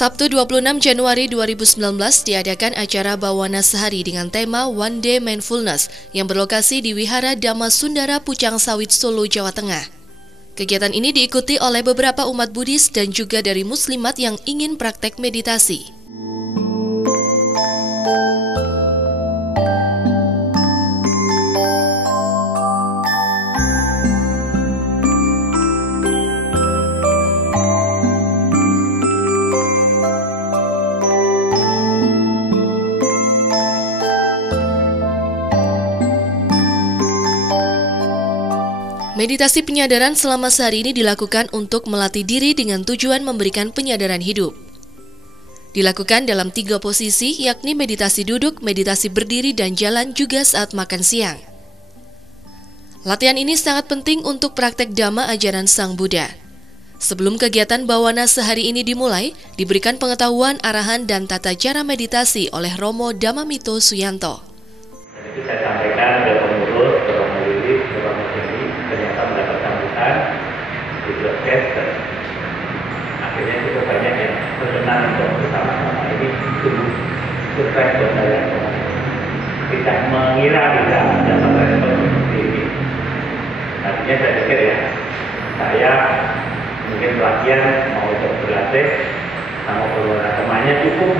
Sabtu 26 Januari 2019 diadakan acara Bawana Sehari dengan tema One Day Mindfulness yang berlokasi di Wihara Dhamma Sundara Pucang Sawit Solo, Jawa Tengah. Kegiatan ini diikuti oleh beberapa umat Buddhis dan juga dari muslimat yang ingin praktek meditasi. Meditasi penyadaran selama sehari ini dilakukan untuk melatih diri dengan tujuan memberikan penyadaran hidup. Dilakukan dalam 3 posisi, yakni meditasi duduk, meditasi berdiri, dan jalan juga saat makan siang. Latihan ini sangat penting untuk praktek Dhamma ajaran Sang Buddha. Sebelum kegiatan Bawana Sehari ini dimulai, diberikan pengetahuan, arahan, dan tata cara meditasi oleh Romo Dhammamito Suyanto. Itu saya sampaikan ke pengurus, ke Romo Lilis, ke Romo Sini, ternyata mendapat sambutan di broadcast dan akhirnya cukup banyak yang berkenan untuk bersama-sama ini sungguh surprise buat saya. Tidak mengira bisa dapat respon seperti ini. Artinya saya pikir ya, saya mungkin latihan mau untuk berlatih sama beberapa temannya cukup,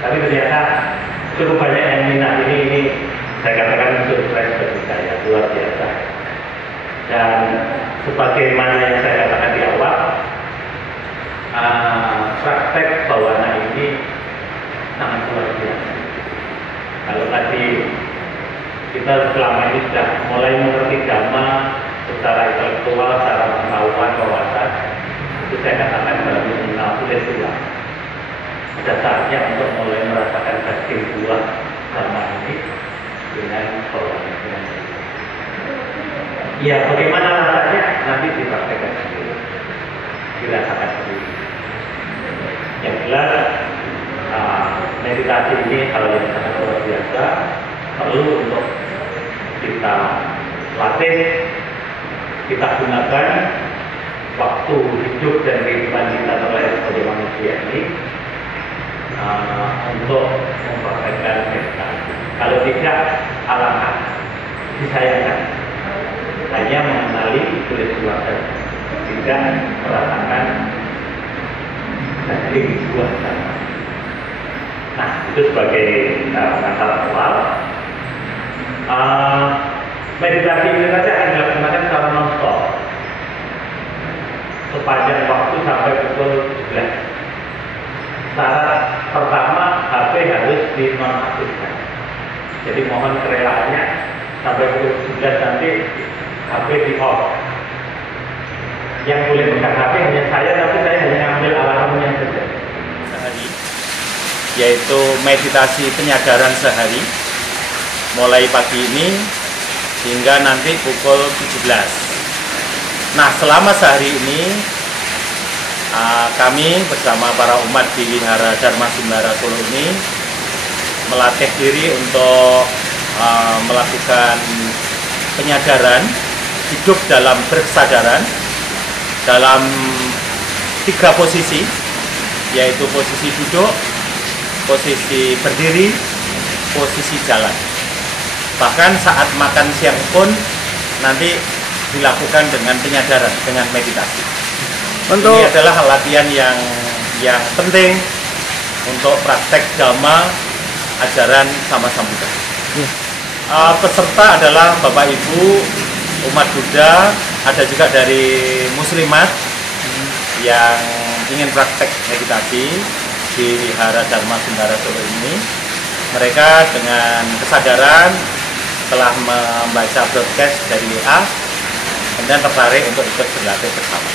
tapi ternyata cukup banyak yang minat. Ini saya katakan surprise bagi saya, luar biasa. Dan sebagaimana yang saya katakan di awal, praktek bawana ini sangat luar biasa. Kalau tadi kita selama ini sudah mulai mengerti Dhamma secara intelektual, secara pengetahuan, wawasan, itu saya katakan dalam mengenal sulit tua. Ada saatnya untuk mulai merasakan daging buah Dhamma ini dengan bawana. Ya, bagaimana rasanya nanti dipraktekkan sendiri, dirasakan sendiri. Yang jelas, meditasi ini hal yang sangat luar biasa, perlu untuk kita latih, kita gunakan waktu hidup dan kehidupan kita terlahir sebagai manusia ini untuk mempraktekkan meditasi. Kalau tidak, alangkah disayangkan hanya mengenali tulis buah dan tidak merasakan daging buah dan. Nah, itu sebagai kata awal. Meditasi ini saja akan dilaksanakan secara non-stop sepanjang waktu sampai pukul 17. Syarat pertama, HP harus dinonaktifkan. Jadi mohon kerelaannya sampai pukul 17 nanti HP di off. Yang boleh pegang HP hanya saya, tapi saya hanya ambil alarmnya saja. Sehari, yaitu meditasi penyadaran sehari, mulai pagi ini hingga nanti pukul 17. Nah, selama sehari ini kami bersama para umat di Wihara Dhamma Sundara Solo ini melatih diri untuk melakukan penyadaran, hidup dalam berkesadaran dalam 3 posisi, yaitu posisi duduk, posisi berdiri, posisi jalan. Bahkan saat makan siang pun nanti dilakukan dengan penyadaran, dengan meditasi. Ini adalah latihan yang penting untuk praktek Dhamma ajaran Sama Sang Buddha. Peserta adalah Bapak Ibu umat Buddha, ada juga dari muslimat yang ingin praktek meditasi di Wihara Dhamma Sundara Solo ini. Mereka dengan kesadaran telah membaca broadcast dari WA, kemudian tertarik untuk ikut berlatih bersama.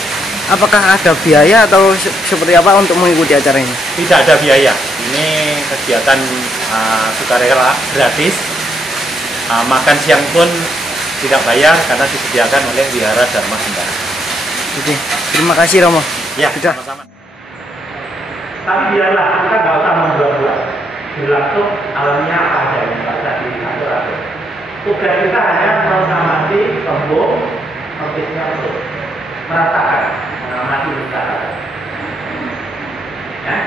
Apakah ada biaya atau seperti apa untuk mengikuti acara ini? Tidak ada biaya. Ini kegiatan sukarela, gratis. Makan siang pun tidak bayar karena disediakan oleh Wihara Dhamma Sundara. Oke, terima kasih Romo. Ya, sama-sama. Tapi biarlah kita nggak usah membuat-buat, berlangsung alamnya apa aja yang bisa diatur-atur. Tugas kita hanya mengamati tembung, notisnya untuk merasakan, mengamati usaha. Ya.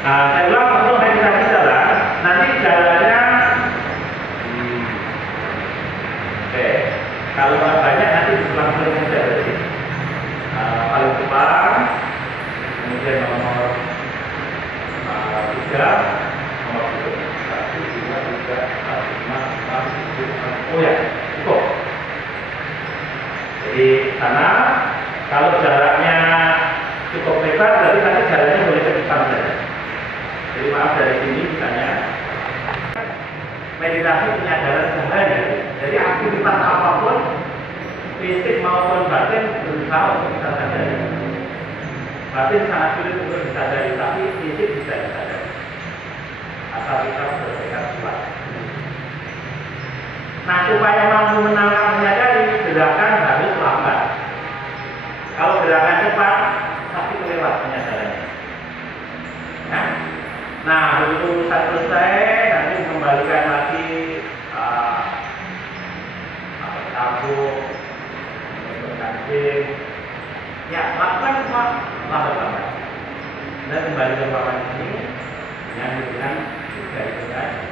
Nah, saya ulang untuk meditasi jalan. Nanti jalannya, oke. Kalau nggak banyak nanti langsung saja dari paling depan, kemudian nomor 3, nomor 1, 2, 3, 4, 5, 6, 7, 8. Oh ya, cukup. Jadi sana kalau jaraknya cukup lebar, berarti nanti jalannya boleh ke depan saja. Jadi maaf dari sini misalnya meditasi penyadaran sehari. Jadi aktivitas apapun, fisik maupun batin berusaha untuk kita sadari. Batin sangat sulit untuk disadari, tapi fisik bisa disadari. Asal kita bertekad kuat. Nah, supaya mampu menangkap menyadari, gerakan harus lambat. Kalau gerakan cepat, pasti kelewat penyadarannya. Ya? Nah, begitu selesai, nanti kembalikan lagi tabung, kancing. Ya, lakukan semua lambat-lambat. Dan kembali ke papan ini dengan jari-jari.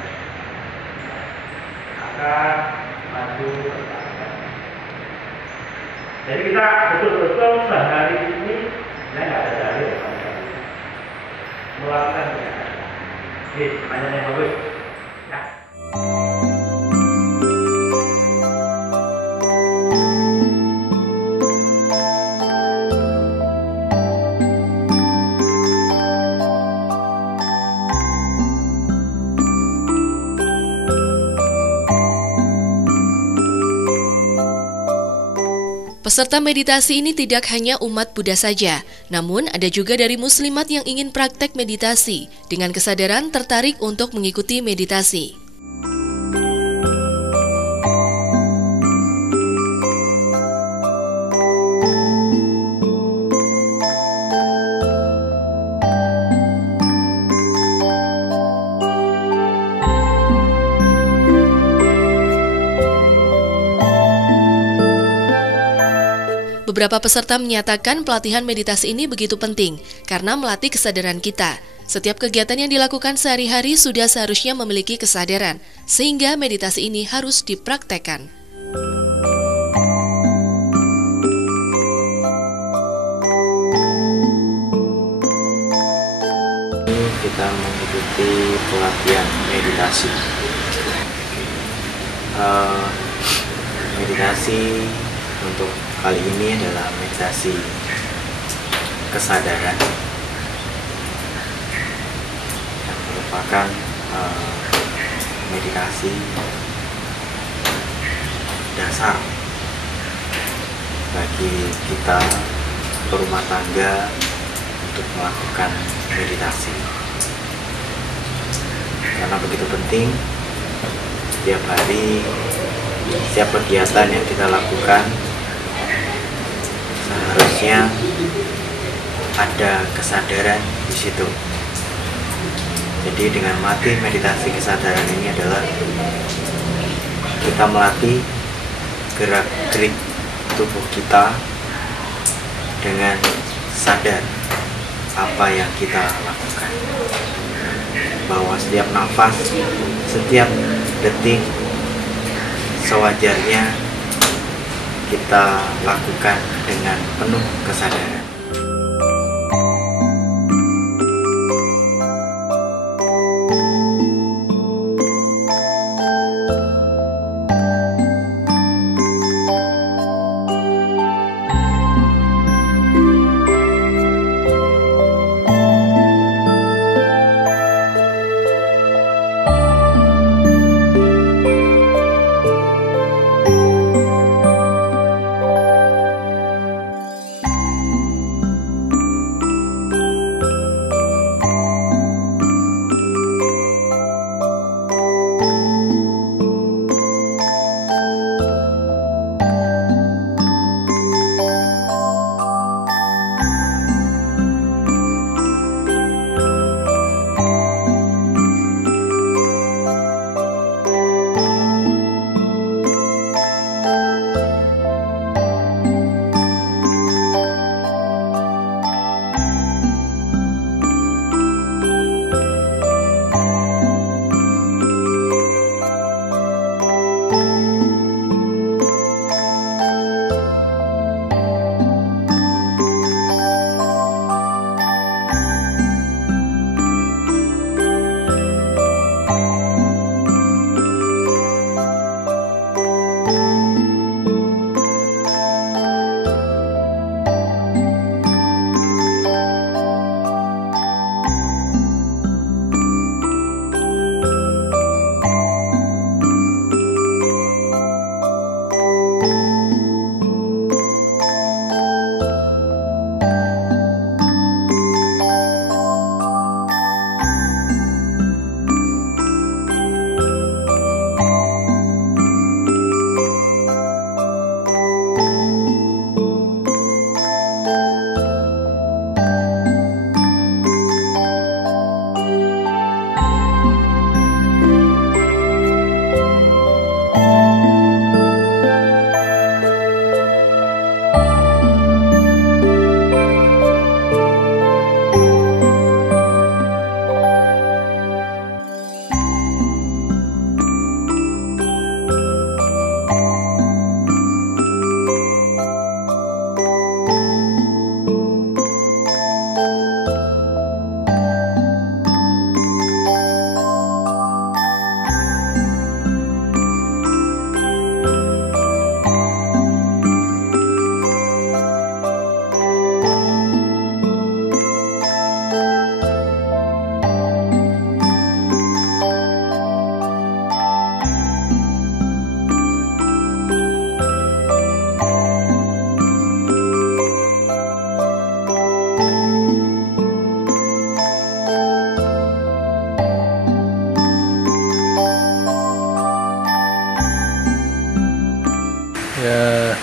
Akan maju ke belakang. Jadi kita betul-betul sehari ini saya nggak ada dari melakukan penyadaran. Oke, pertanyaan yang bagus. Ya. Peserta meditasi ini tidak hanya umat Buddha saja, namun ada juga dari muslimat yang ingin praktek meditasi dengan kesadaran tertarik untuk mengikuti meditasi. Beberapa peserta menyatakan pelatihan meditasi ini begitu penting karena melatih kesadaran kita. Setiap kegiatan yang dilakukan sehari-hari sudah seharusnya memiliki kesadaran, sehingga meditasi ini harus dipraktekkan. Kita mengikuti pelatihan meditasi. Meditasi untuk kali ini adalah meditasi kesadaran yang merupakan meditasi dasar bagi kita berumah tangga untuk melakukan meditasi. Karena begitu penting, setiap hari, setiap kegiatan yang kita lakukan seharusnya ada kesadaran di situ. Jadi dengan melatih meditasi kesadaran ini adalah kita melatih gerak-gerik tubuh kita dengan sadar apa yang kita lakukan. Bahwa setiap nafas, setiap detik sewajarnya kita lakukan dengan penuh kesadaran.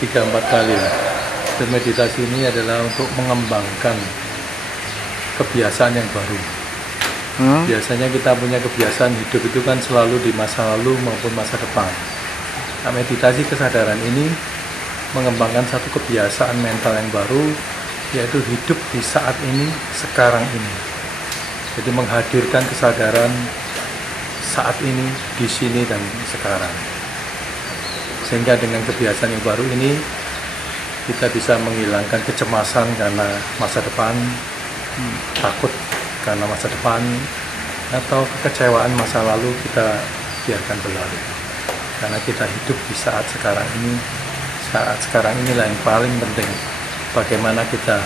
3-4 kali. Bermeditasi ini adalah untuk mengembangkan kebiasaan yang baru. Biasanya kita punya kebiasaan hidup itu kan selalu di masa lalu maupun masa depan. Nah, meditasi kesadaran ini mengembangkan satu kebiasaan mental yang baru, yaitu hidup di saat ini, sekarang ini. Jadi menghadirkan kesadaran saat ini, di sini dan sekarang. Sehingga dengan kebiasaan yang baru ini, kita bisa menghilangkan kecemasan karena masa depan, takut karena masa depan, atau kekecewaan masa lalu kita biarkan berlalu. Karena kita hidup di saat sekarang ini. Saat sekarang inilah yang paling penting. Bagaimana kita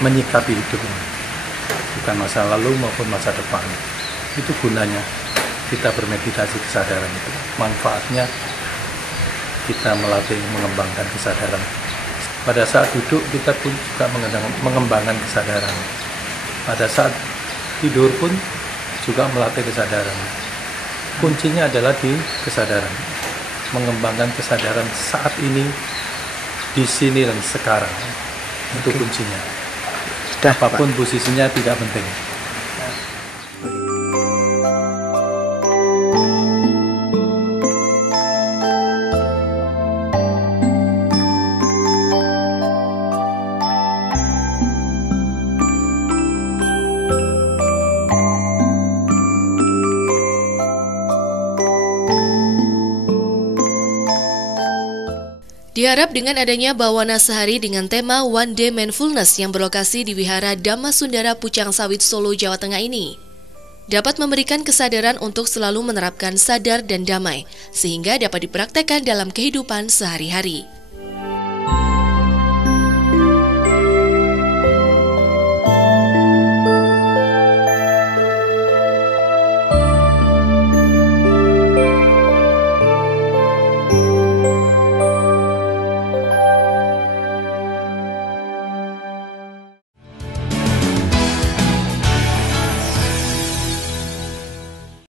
menyikapi hidup ini. Bukan masa lalu maupun masa depan. Itu gunanya kita bermeditasi kesadaran itu. Manfaatnya kita melatih mengembangkan kesadaran. Pada saat duduk kita pun juga mengembangkan kesadaran. Pada saat tidur pun juga melatih kesadaran. Kuncinya adalah di kesadaran. Mengembangkan kesadaran saat ini, di sini dan sekarang. Itu kuncinya. Apapun posisinya tidak penting. Diharap dengan adanya bawana sehari dengan tema One Day Mindfulness yang berlokasi di Wihara Dhamma Sundara Pucang Sawit Solo, Jawa Tengah ini dapat memberikan kesadaran untuk selalu menerapkan sadar dan damai sehingga dapat dipraktekkan dalam kehidupan sehari-hari.